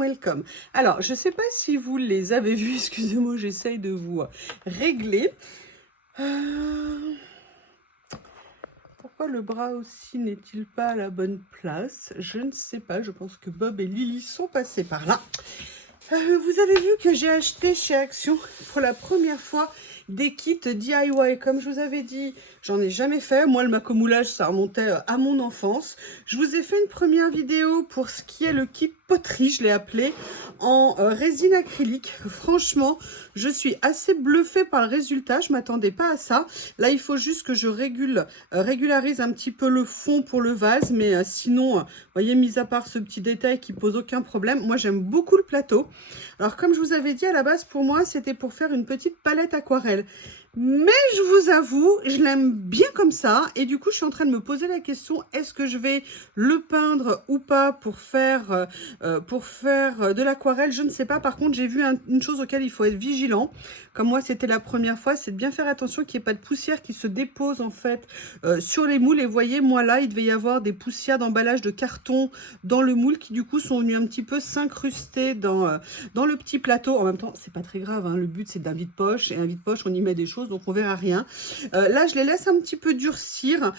welcome. Alors, je ne sais pas si vous les avez vus, excusez-moi, j'essaye de vous régler. Pourquoi le bras aussi n'est-il pas à la bonne place? Je ne sais pas, je pense que Bob et Lily sont passés par là. Vous avez vu que j'ai acheté chez Action pour la première fois des kits DIY. Comme je vous avais dit, j'en ai jamais fait. Moi, le macomoulage, ça remontait à mon enfance. Je vous ai fait une première vidéo pour ce qui est le kit poterie, je l'ai appelé, en résine acrylique. Franchement, je suis assez bluffée par le résultat. Je m'attendais pas à ça. Là, il faut juste que je régularise un petit peu le fond pour le vase. Mais sinon, vous voyez, mis à part ce petit détail qui pose aucun problème, moi, j'aime beaucoup le plateau. Alors, comme je vous avais dit, à la base, pour moi, c'était pour faire une petite palette aquarelle. Mais je vous avoue, je l'aime bien comme ça. Et du coup, je suis en train de me poser la question, est-ce que je vais le peindre ou pas pour faire de l'aquarelle? Je ne sais pas. Par contre, j'ai vu une chose auquel il faut être vigilant. Comme moi, c'était la première fois, c'est de bien faire attention qu'il n'y ait pas de poussière qui se dépose en fait sur les moules. Et vous voyez, moi là, il devait y avoir des poussières d'emballage de carton dans le moule qui du coup sont venues un petit peu s'incruster dans le petit plateau. En même temps, c'est pas très grave, hein. Le but c'est d'un vide-poche, et un vide-poche on y met des choses, donc on verra rien. Là, je les laisse un petit peu durcir.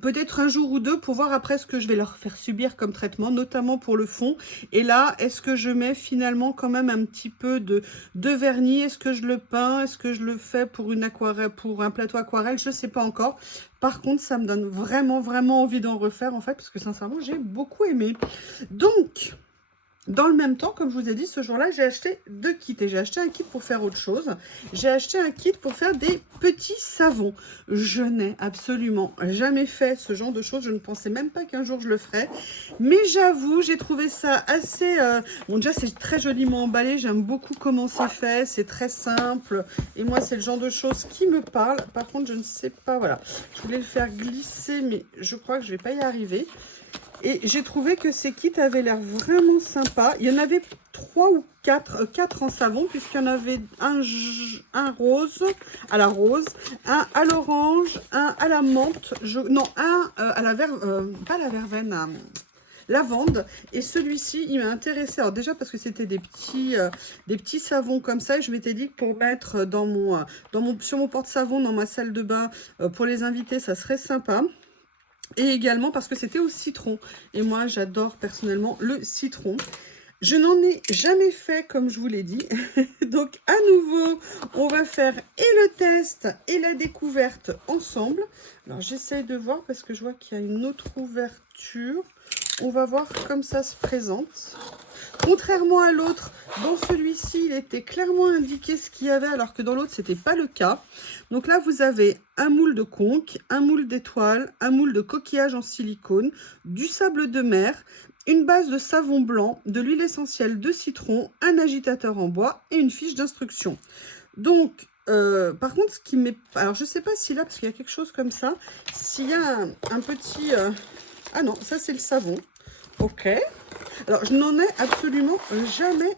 Peut-être un jour ou deux pour voir après ce que je vais leur faire subir comme traitement, notamment pour le fond. Et là, est-ce que je mets finalement quand même un petit peu de vernis? Est-ce que je le peins? Est-ce que je le fais pour une aquarelle, pour un plateau aquarelle? Je ne sais pas encore. Par contre, ça me donne vraiment, vraiment envie d'en refaire en fait, parce que sincèrement, j'ai beaucoup aimé. Donc, dans le même temps, comme je vous ai dit, ce jour-là, j'ai acheté deux kits. Et j'ai acheté un kit pour faire autre chose. J'ai acheté un kit pour faire des petits savons. Je n'ai absolument jamais fait ce genre de choses. Je ne pensais même pas qu'un jour je le ferais. Mais j'avoue, j'ai trouvé ça assez... Bon, déjà, c'est très joliment emballé. J'aime beaucoup comment c'est fait. C'est très simple. Et moi, c'est le genre de choses qui me parle. Par contre, je ne sais pas... Voilà. Je voulais le faire glisser, mais je crois que je ne vais pas y arriver. Et j'ai trouvé que ces kits avaient l'air vraiment sympas. Il y en avait 3 ou 4, 4 en savon, puisqu'il y en avait un rose, à la rose, un à l'orange, un à la menthe, non, un à la pas la verveine, lavande. Et celui-ci, il m'a intéressé. Alors déjà parce que c'était des petits savons comme ça. Et je m'étais dit que pour mettre sur mon porte-savon, dans ma salle de bain, pour les invités, ça serait sympa. Et également parce que c'était au citron. Et moi, j'adore personnellement le citron. Je n'en ai jamais fait, comme je vous l'ai dit. Donc, à nouveau, on va faire et le test et la découverte ensemble. Alors, j'essaye de voir parce que je vois qu'il y a une autre ouverture. On va voir comme ça se présente. Contrairement à l'autre, dans celui-ci, il était clairement indiqué ce qu'il y avait, alors que dans l'autre, ce n'était pas le cas. Donc là, vous avez un moule de conque, un moule d'étoile, un moule de coquillage en silicone, du sable de mer, une base de savon blanc, de l'huile essentielle de citron, un agitateur en bois et une fiche d'instruction. Donc, par contre, ce qui m'est... Alors, je ne sais pas si là, parce qu'il y a quelque chose comme ça, s'il y a un petit... Ah non, ça, c'est le savon. Ok. Alors, je n'en ai absolument jamais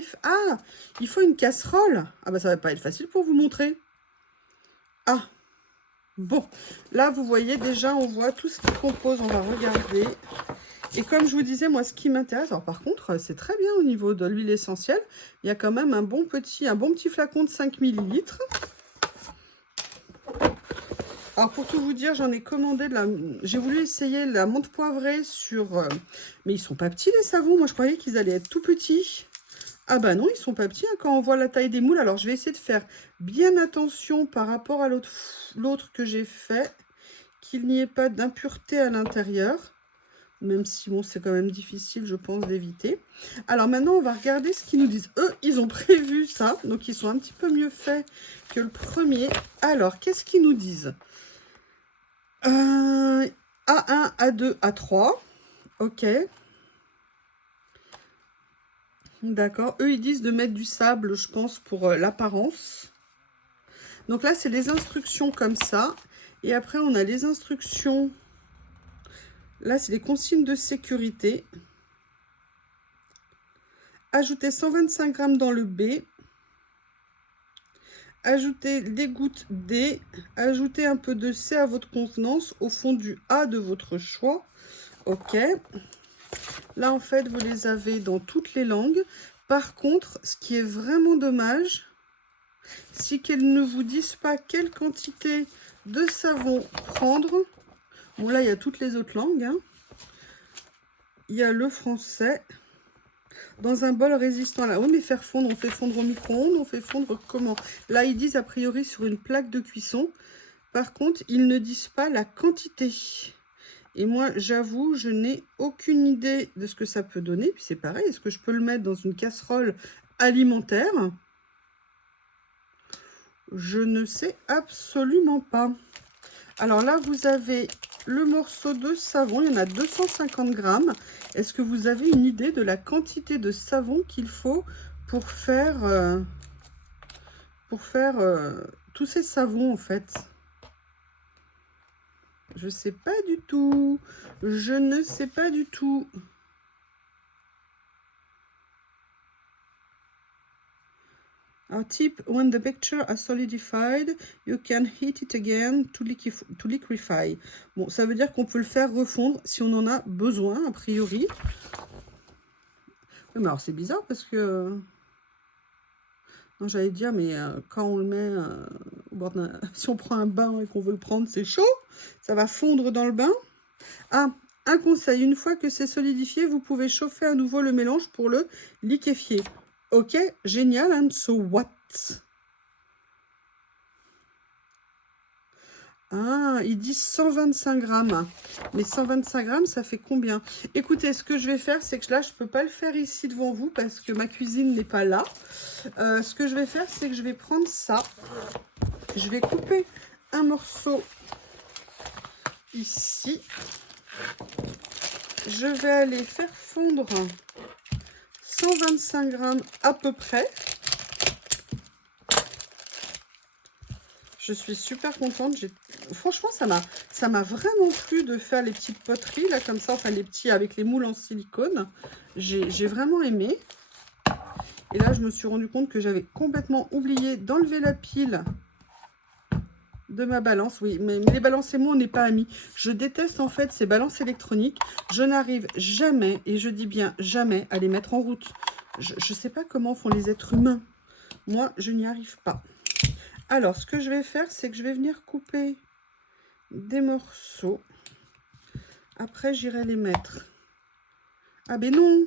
fait. Ah, il faut une casserole. Ah, bah, ça va pas être facile pour vous montrer. Ah, bon. Là, vous voyez, déjà, on voit tout ce qui compose. On va regarder. Et comme je vous disais, moi, ce qui m'intéresse... Alors, par contre, c'est très bien au niveau de l'huile essentielle. Il y a quand même un bon petit flacon de 5 ml. Alors, pour tout vous dire, j'en ai commandé j'ai voulu essayer la menthe poivrée sur... Mais ils sont pas petits, les savons. Moi, je croyais qu'ils allaient être tout petits. Ah bah non, ils sont pas petits hein, quand on voit la taille des moules. Alors, je vais essayer de faire bien attention par rapport à l'autre que j'ai fait, qu'il n'y ait pas d'impureté à l'intérieur. Même si, bon, c'est quand même difficile, je pense, d'éviter. Alors, maintenant, on va regarder ce qu'ils nous disent. Eux, ils ont prévu ça. Donc, ils sont un petit peu mieux faits que le premier. Alors, qu'est-ce qu'ils nous disent ? A1, A2, A3. Ok. D'accord. Eux, ils disent de mettre du sable, je pense, pour l'apparence. Donc là, c'est les instructions comme ça. Et après, on a les instructions. Là, c'est les consignes de sécurité. Ajoutez 125 g dans le B. Ajoutez des gouttes D. Ajoutez un peu de C à votre convenance au fond du A de votre choix. Ok. Là, en fait, vous les avez dans toutes les langues. Par contre, ce qui est vraiment dommage, c'est qu'elles ne vous disent pas quelle quantité de savon prendre. Bon, là, il y a toutes les autres langues, hein. Il y a le français. Dans un bol résistant là. Oui, mais faire fondre, on fait fondre au micro-ondes, on fait fondre comment? Là, ils disent a priori sur une plaque de cuisson. Par contre, ils ne disent pas la quantité. Et moi, j'avoue, je n'ai aucune idée de ce que ça peut donner. Puis c'est pareil, est-ce que je peux le mettre dans une casserole alimentaire? Je ne sais absolument pas. Alors là, vous avez le morceau de savon. Il y en a 250 grammes. Est-ce que vous avez une idée de la quantité de savon qu'il faut pour faire tous ces savons, en fait? Je sais pas du tout. Je ne sais pas du tout. Our tip, when the picture has solidified, you can heat it again to liquefy. Bon, ça veut dire qu'on peut le faire refondre si on en a besoin, a priori. Oui, mais alors c'est bizarre parce que... Non, j'allais dire, mais quand on le met au bord d'un... Si on prend un bain et qu'on veut le prendre, c'est chaud. Ça va fondre dans le bain. Ah, un conseil, une fois que c'est solidifié, vous pouvez chauffer à nouveau le mélange pour le liquéfier. Ok, génial, and so what? Ah, ils disent 125 grammes. Mais 125 grammes, ça fait combien? Écoutez, ce que je vais faire, c'est que là, je ne peux pas le faire ici devant vous parce que ma cuisine n'est pas là. Ce que je vais faire, c'est que je vais prendre ça. Je vais couper un morceau ici. Je vais aller faire fondre 125 grammes à peu près. Je suis super contente. Franchement, ça m'a vraiment plu de faire les petites poteries, là, comme ça, enfin, les petits avec les moules en silicone. J'ai vraiment aimé. Et là, je me suis rendu compte que j'avais complètement oublié d'enlever la pile de ma balance. Oui, mais les balances et moi, on n'est pas amis. Je déteste, en fait, ces balances électroniques. Je n'arrive jamais, et je dis bien jamais, à les mettre en route. Je ne sais pas comment font les êtres humains. Moi, je n'y arrive pas. Alors, ce que je vais faire, c'est que je vais venir couper des morceaux. Après, j'irai les mettre. Ah ben non!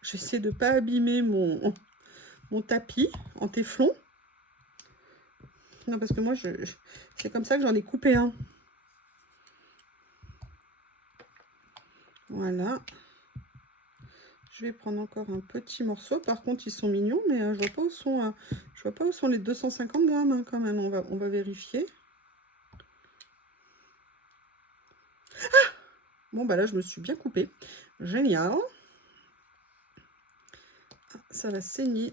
J'essaie de ne pas abîmer mon tapis en téflon. Non, parce que moi, c'est comme ça que j'en ai coupé un. Voilà. Je vais prendre encore un petit morceau. Par contre, ils sont mignons, mais je vois pas où sont, je vois pas où sont les 250 grammes hein, quand même. On va vérifier. Ah! Bon, bah là, je me suis bien coupée. Génial. Ça va saigner.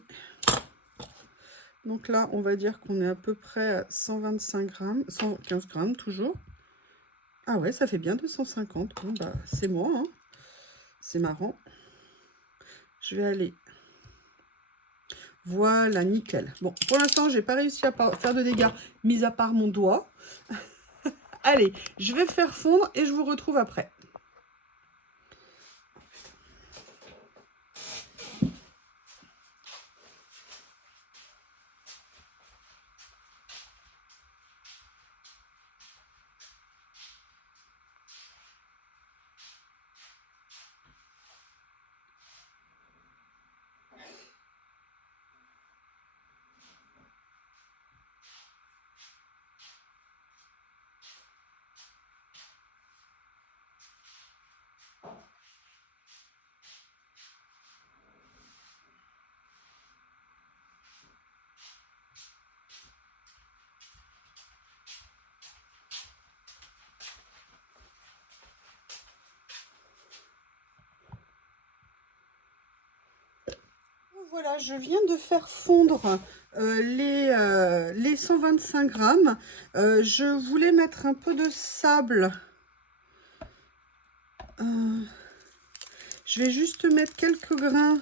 Donc là, on va dire qu'on est à peu près à 125 grammes, 115 grammes toujours. Ah ouais, ça fait bien 250. Bon, bah, c'est moi, hein. C'est marrant. Je vais aller. Voilà, nickel. Bon, pour l'instant, j'ai pas réussi à faire de dégâts, mis à part mon doigt. Allez, je vais faire fondre et je vous retrouve après. Voilà, je viens de faire fondre les 125 grammes. Je voulais mettre un peu de sable. Je vais juste mettre quelques grains,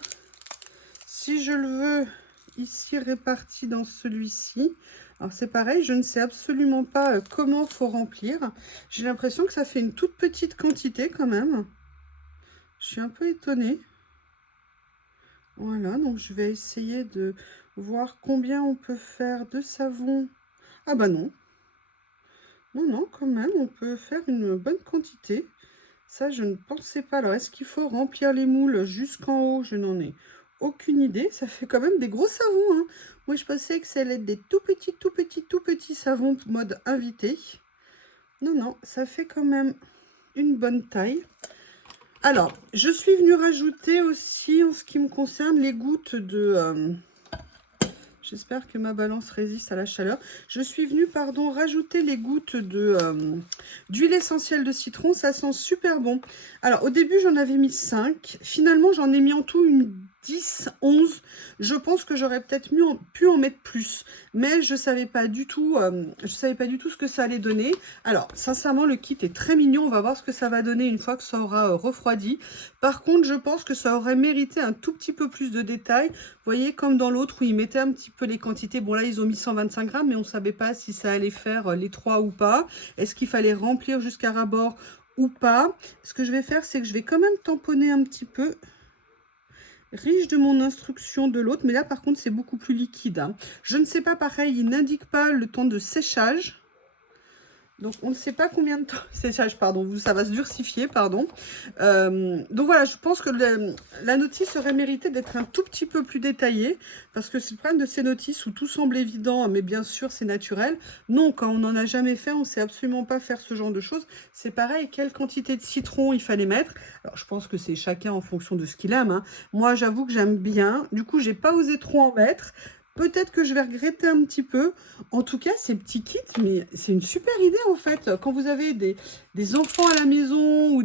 si je le veux, ici répartis dans celui-ci. Alors c'est pareil, je ne sais absolument pas comment faut remplir. J'ai l'impression que ça fait une toute petite quantité quand même. Je suis un peu étonnée. Voilà, donc je vais essayer de voir combien on peut faire de savon. Ah bah non. Non, non, quand même, on peut faire une bonne quantité. Ça, je ne pensais pas. Alors, est-ce qu'il faut remplir les moules jusqu'en haut? Je n'en ai aucune idée. Ça fait quand même des gros savons, hein. Moi, je pensais que ça allait être des tout petits savons mode invité. Non, non, ça fait quand même une bonne taille. Alors, je suis venue rajouter aussi, en ce qui me concerne, les gouttes de... J'espère que ma balance résiste à la chaleur. Je suis venue, pardon, rajouter les gouttes d'huile essentielle de citron. Ça sent super bon. Alors, au début, j'en avais mis 5. Finalement, j'en ai mis en tout une 10, 11. Je pense que j'aurais peut-être pu en mettre plus. Mais je ne savais pas du tout, ce que ça allait donner. Alors, sincèrement, le kit est très mignon. On va voir ce que ça va donner une fois que ça aura refroidi. Par contre, je pense que ça aurait mérité un tout petit peu plus de détails. Vous voyez, comme dans l'autre où ils mettaient un petit peu les quantités. Bon, là, ils ont mis 125 grammes, mais on ne savait pas si ça allait faire les 3 ou pas. Est-ce qu'il fallait remplir jusqu'à ras-bord ou pas? Ce que je vais faire, c'est que je vais quand même tamponner un petit peu. Riche de mon instruction de l'autre, mais là, par contre, c'est beaucoup plus liquide, hein. Je ne sais pas, pareil, il n'indique pas le temps de séchage. Donc, on ne sait pas combien de temps... Séchage, pardon, ça va se durcifier, pardon. Donc, voilà, je pense que la notice aurait mérité d'être un tout petit peu plus détaillée. Parce que c'est le problème de ces notices où tout semble évident, mais bien sûr, c'est naturel. Non, quand on n'en a jamais fait, on ne sait absolument pas faire ce genre de choses. C'est pareil, quelle quantité de citron il fallait mettre. Alors, je pense que c'est chacun en fonction de ce qu'il aime, hein. Moi, j'avoue que j'aime bien. Du coup, j'ai pas osé trop en mettre. Peut-être que je vais regretter un petit peu. En tout cas, ces petits kits, mais c'est une super idée en fait. Quand vous avez des enfants à la maison ou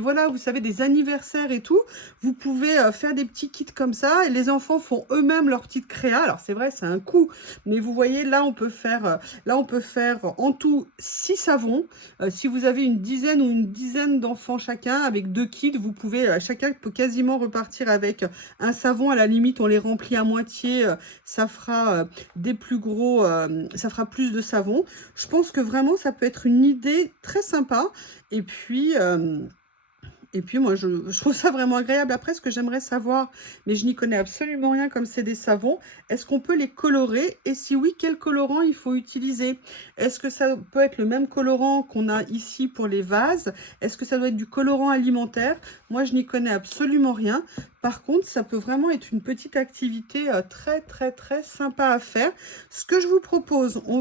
voilà, vous savez, des anniversaires et tout, vous pouvez faire des petits kits comme ça et les enfants font eux-mêmes leur petite créa. Alors c'est vrai, c'est un coût, mais vous voyez, là on peut faire en tout 6 savons. Si vous avez une dizaine d'enfants chacun avec 2 kits, vous pouvez, chacun peut quasiment repartir avec un savon. À la limite, on les remplit à moitié. Ça fera des plus gros, ça fera plus de savon. Je pense que vraiment, ça peut être une idée très sympa. Et puis moi, je trouve ça vraiment agréable. Après, ce que j'aimerais savoir, mais je n'y connais absolument rien comme c'est des savons, est-ce qu'on peut les colorer? Et si oui, quel colorant il faut utiliser? Est-ce que ça peut être le même colorant qu'on a ici pour les vases? Est-ce que ça doit être du colorant alimentaire? Moi, je n'y connais absolument rien. Par contre, ça peut vraiment être une petite activité très sympa à faire. Ce que je vous propose, je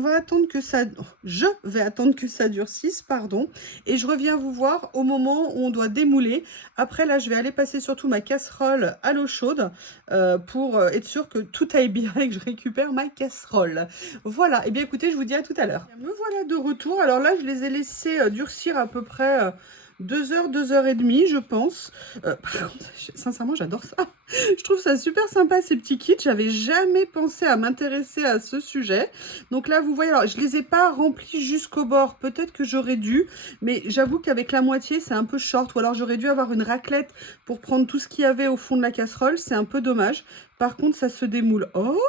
vais attendre que ça durcisse, pardon, et je reviens vous voir au moment où on doit démouler. Après, là, je vais aller passer surtout ma casserole à l'eau chaude pour être sûr que tout aille bien et que je récupère ma casserole. Voilà, et bien écoutez, je vous dis à tout à l'heure. Me voilà de retour. Alors là, je les ai laissés durcir à peu près... 2 heures, 2 heures et demie, je pense. Par contre, sincèrement, j'adore ça. Je trouve ça super sympa, ces petits kits. J'avais jamais pensé à m'intéresser à ce sujet. Donc là, vous voyez, alors je les ai pas remplis jusqu'au bord. Peut-être que j'aurais dû, mais j'avoue qu'avec la moitié, c'est un peu short. Ou alors j'aurais dû avoir une raclette pour prendre tout ce qu'il y avait au fond de la casserole. C'est un peu dommage. Par contre, ça se démoule. Oh,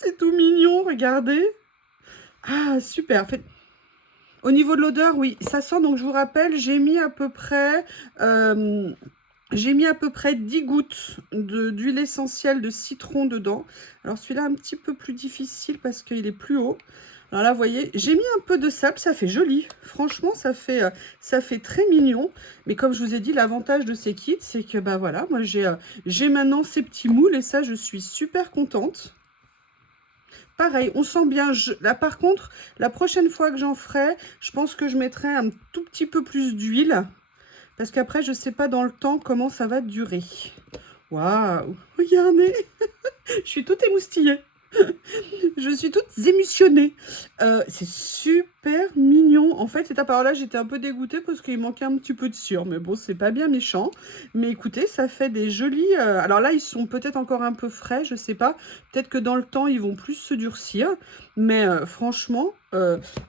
c'est tout mignon, regardez. Ah, super. Au niveau de l'odeur, oui, ça sent. Donc, je vous rappelle, j'ai mis à peu près 10 gouttes d'huile essentielle de citron dedans. Alors, celui-là, un petit peu plus difficile parce qu'il est plus haut. Alors là, vous voyez, j'ai mis un peu de sable, ça fait joli. Franchement, ça fait très mignon. Mais comme je vous ai dit, l'avantage de ces kits, c'est que, bah voilà, moi, j'ai maintenant ces petits moules et ça, je suis super contente. Pareil, on sent bien. Là, par contre, la prochaine fois que j'en ferai, je pense que je mettrai un tout petit peu plus d'huile. Parce qu'après, je ne sais pas dans le temps comment ça va durer. Waouh, regardez. Je suis toute émoustillée. Je suis toute émotionnée. C'est super mignon. En fait, cette appareil-là, j'étais un peu dégoûtée parce qu'il manquait un petit peu de cire. Mais bon, c'est pas bien méchant. Mais écoutez, ça fait des jolis... alors là, ils sont peut-être encore un peu frais, je sais pas. Peut-être que dans le temps, ils vont plus se durcir. Mais franchement...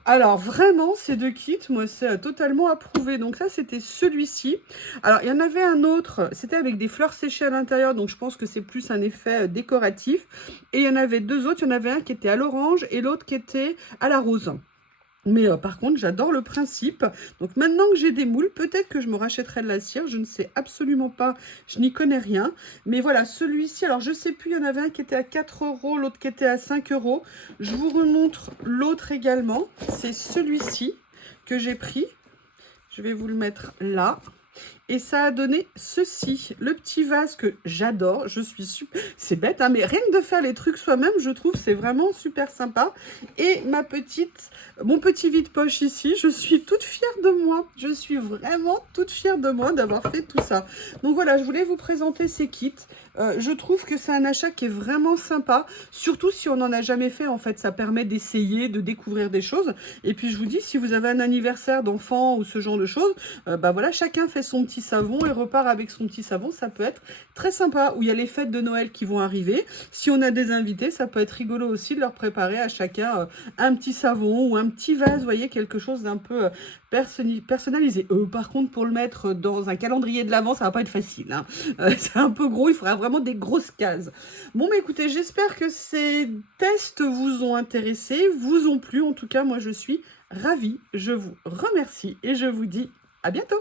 alors vraiment, ces deux kits, moi, c'est totalement approuvé. Donc ça, c'était celui-ci. Alors, il y en avait un autre. C'était avec des fleurs séchées à l'intérieur. Donc, je pense que c'est plus un effet décoratif. Et il y en avait deux autres. Il y en avait un qui était à l'orange et l'autre qui était à la rose. Mais par contre, j'adore le principe. Donc maintenant que j'ai des moules, peut-être que je me rachèterai de la cire. Je ne sais absolument pas, je n'y connais rien. Mais voilà, celui-ci, alors je sais plus, il y en avait un qui était à 4 €, l'autre qui était à 5 €. Je vous remontre l'autre également. C'est celui-ci que j'ai pris. Je vais vous le mettre là. Et ça a donné ceci, le petit vase que j'adore, je suis super, c'est bête, hein, mais rien que de faire les trucs soi-même, je trouve c'est vraiment super sympa. Et mon petit vide-poche ici, je suis toute fière de moi, je suis vraiment toute fière de moi d'avoir fait tout ça. Donc voilà, je voulais vous présenter ces kits. Je trouve que c'est un achat qui est vraiment sympa, surtout si on n'en a jamais fait, en fait, ça permet d'essayer, de découvrir des choses. Et puis je vous dis, si vous avez un anniversaire d'enfant ou ce genre de choses, bah voilà, chacun fait son petit savon et repart avec son petit savon, ça peut être très sympa. Ou il y a les fêtes de Noël qui vont arriver, si on a des invités, ça peut être rigolo aussi de leur préparer à chacun un petit savon ou un petit vase, vous voyez, quelque chose d'un peu personnalisé. Par contre, pour le mettre dans un calendrier de l'Avent, ça va pas être facile, hein. C'est un peu gros, il faudra vraiment des grosses cases. Bon, mais écoutez, j'espère que ces tests vous ont intéressé, vous ont plu. En tout cas, moi, je suis ravie. Je vous remercie et je vous dis à bientôt.